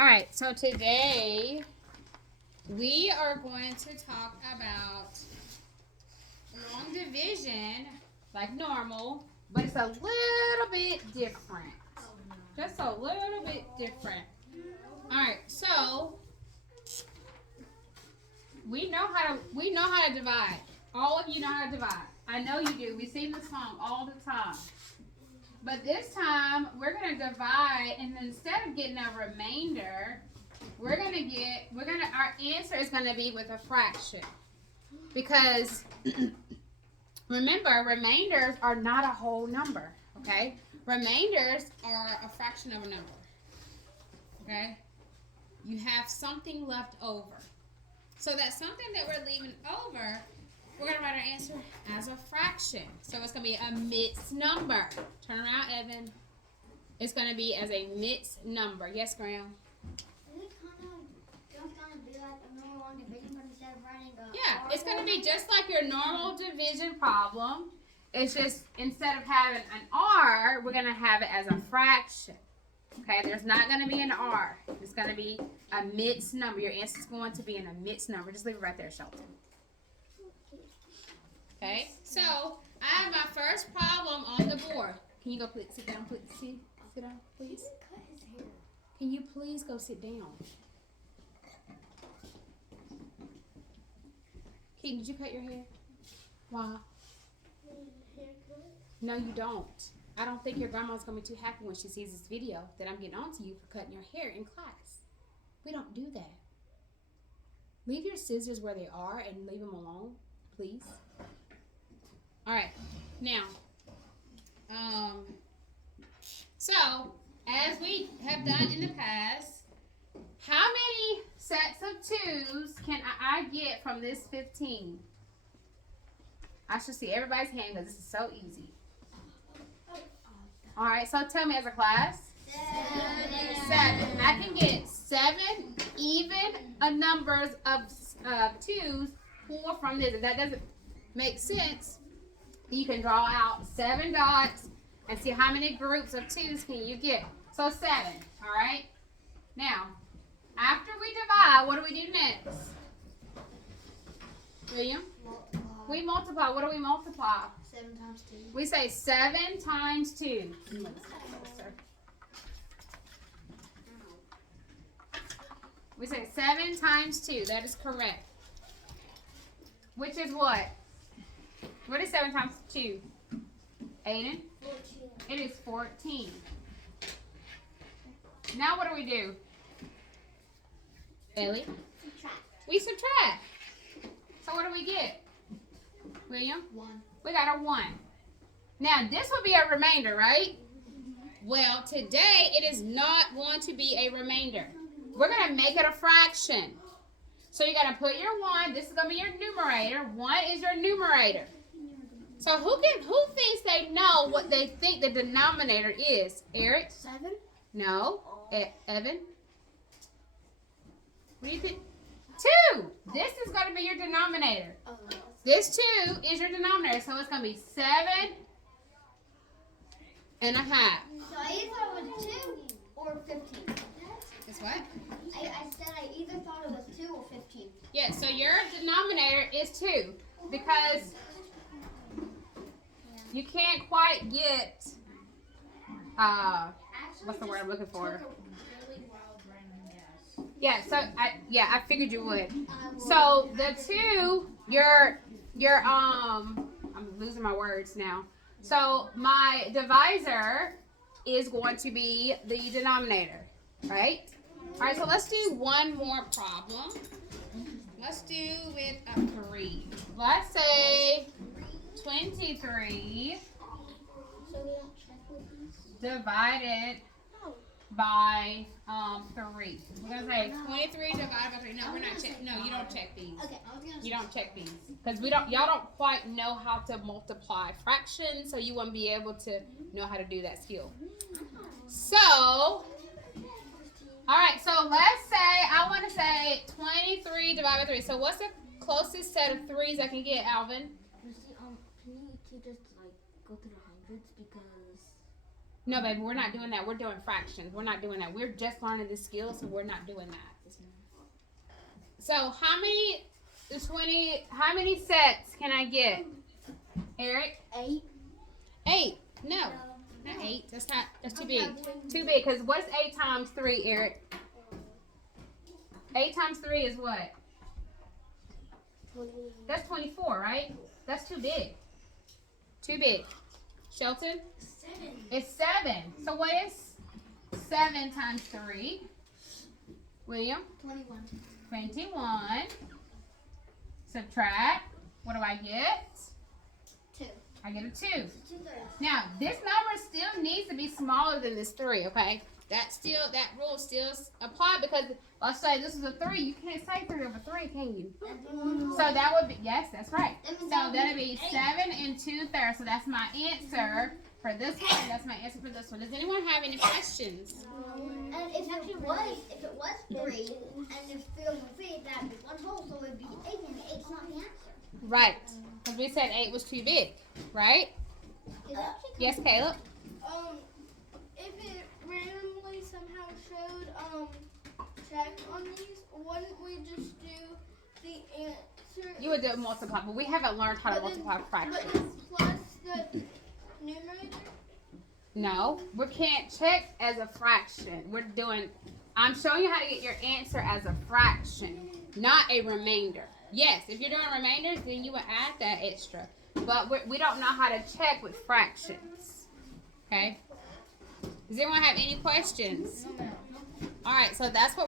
All right, so today we are going to talk about long division like normal, but it's a little bit different. Just a little bit different. All right, so we know how to divide. All of you know how to divide. I know you do. We sing the song all the time. But this time we're gonna divide, and instead of getting a remainder, our answer is gonna be with a fraction. Because remember, remainders are not a whole number. Okay? Remainders are a fraction of a number. Okay? You have something left over. So that something that we're leaving over, we're going to write our answer as a fraction. So it's going to be a mixed number. Turn around, Evan. It's going to be as a mixed number. Yes, Graham? Is it just going to be like a normal long division, but instead of writing a Yeah, it's going to be just like your normal division problem. It's just instead of having an R, we're going to have it as a fraction. Okay, there's not going to be an R. It's going to be a mixed number. Your answer is going to be in a mixed number. Just leave it right there, Shelton. Okay, so I have my first problem on the board. Can you go please sit down, please? Sit down, please. Can you please go sit down? Keaton, did you cut your hair? Why? No, you don't. I don't think your grandma's going to be too happy when she sees this video that I'm getting on to you for cutting your hair in class. We don't do that. Leave your scissors where they are and leave them alone, please. All right. Now, so as we have done in the past, how many sets of twos can I get from this 15? I should see everybody's hand because this is so easy. All right, so tell me as a class. 7. I can get 7 even numbers of twos pulled from this. If that doesn't make sense, you can draw out 7 dots and see how many groups of twos can you get. So 7, all right? Now, after we divide, what do we do next? William? We multiply. What do we multiply? 7 times 2. We say 7 times 2. We say 7 times 2. That is correct. Which is what? What is 7 times 2? Aiden? 14. It is 14. Now what do? Ellie? Subtract. We subtract. So what do we get? William? 1. We got a 1. Now this will be a remainder, right? Well, today it is not going to be a remainder. We're going to make it a fraction. So you're going to put your 1. This is going to be your numerator. 1 is your numerator. So who thinks they know what they think the denominator is? Eric? 7? No. Evan? What do you think? 2. This is going to be your denominator. This 2 is your denominator. So it's going to be 7 and a half. So I either thought it was 2 or 15. It's what? I said I either thought it was 2 or 15. Yeah, so your denominator is 2 because you can't quite get, what's the word I'm looking for? Yeah, so I figured you would. So the 2, I'm losing my words now. So my divisor is going to be the denominator, right? All right, so let's do one more problem. Let's do with a 3. Let's say 23 divided by 3. We're gonna say 23 divided by 3. No, we're not checking. No, you don't check these. Okay, I was gonna. You don't check these because y'all don't quite know how to multiply fractions, so you won't be able to know how to do that skill. So, all right. So let's say I want to say 23 divided by 3. So what's the closest set of 3s I can get, Alvin? Can you just like go through the hundreds because No, baby, we're not doing that. We're doing fractions. We're not doing that. We're just learning the skills, so we're not doing that. So how many sets can I get? Eric? 8. 8. No. Not 8. That's too big. Too big, because what's 8 times 3, Eric? 8 times 3 is what? 20. That's 24, right? That's too big. Too big. Shelton? 7. It's 7. So what is 7 times 3? William? 21. 21. Subtract. What do I get? 2. I get a 2. 2/3. Now, this number still needs to be smaller than this 3, okay? That rule still apply because let's say this is a 3. You can't say 3 over 3, can you? So that would be, yes, that's right. So that'll be 7 and 2/3. So that's my answer for this one. That's my answer for this one. Does anyone have any questions? And if it was 3, and if it was 3, that'd be 1 whole, so it'd be 8, and 8's not the answer. Right. Because we said 8 was too big, right? Yes, Caleb? If it randomly somehow showed check on these, wouldn't we just do the answer? You would do it multiply, but we haven't learned how to multiply fractions. But then plus the numerator? No, we can't check as a fraction. I'm showing you how to get your answer as a fraction, not a remainder. Yes, if you're doing remainders, then you would add that extra. But we don't know how to check with fractions. Okay? Does anyone have any questions? All right, so that's what